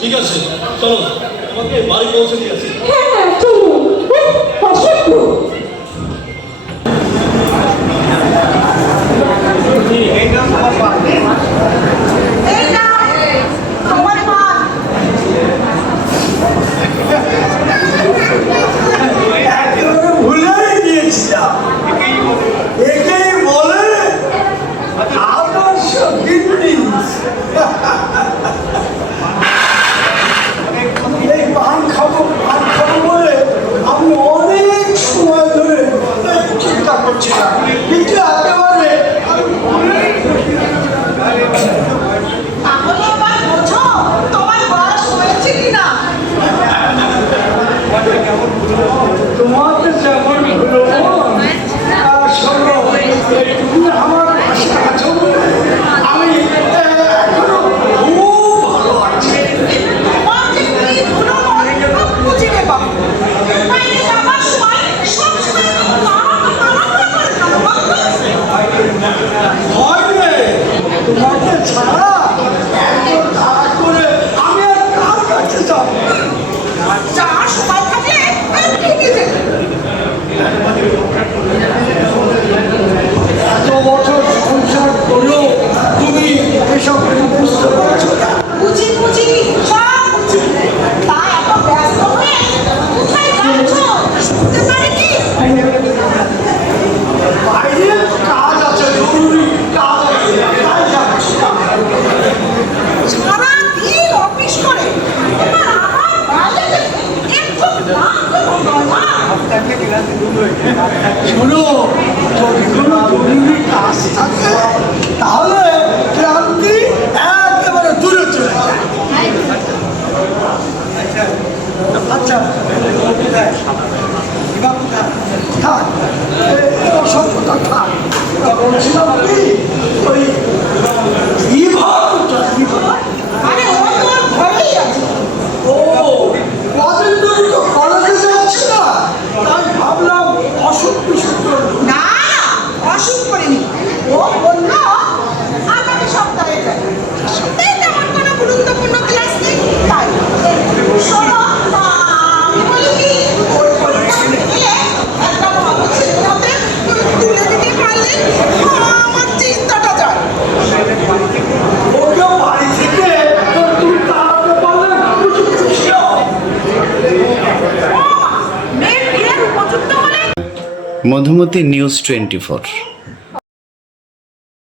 ঠিক আছে, চলো আমাকে বাড়ি পৌঁছে দিয়ে আসি। হ্যাঁ হ্যাঁ চলো। শোনো, যদি কোনো জরুরি কাজ থাকে তাহলে ক্রান্তি একেবারে দূরে চলে যায়। আচ্ছা থাক, অসভ্যতা থাক। বলছিলাম কি ওই ও কদিন ধরে তো কলেজে যাচ্ছি না, তাই ভাবলাম অসুখ বিসুখ করবো। না অসুখ করিনি, ও বলল আগামী সপ্তাহে যাবে। সপ্তাহে তেমন কোনো গুরুত্বপূর্ণ ক্লাস নেই, তাই শোনো আমি বলি কি ওই পরীক্ষা গেলে একটা ভালো ছেলের হাতে তুলে দিতে পারলে আমার চিন্তাটা যায়। ওকে বাড়ি থেকে তুই তাড়াতে পারলে খুশি হও। মেয়ের বিয়ের উপযুক্ত হলে মধুমতি নিউজ 24।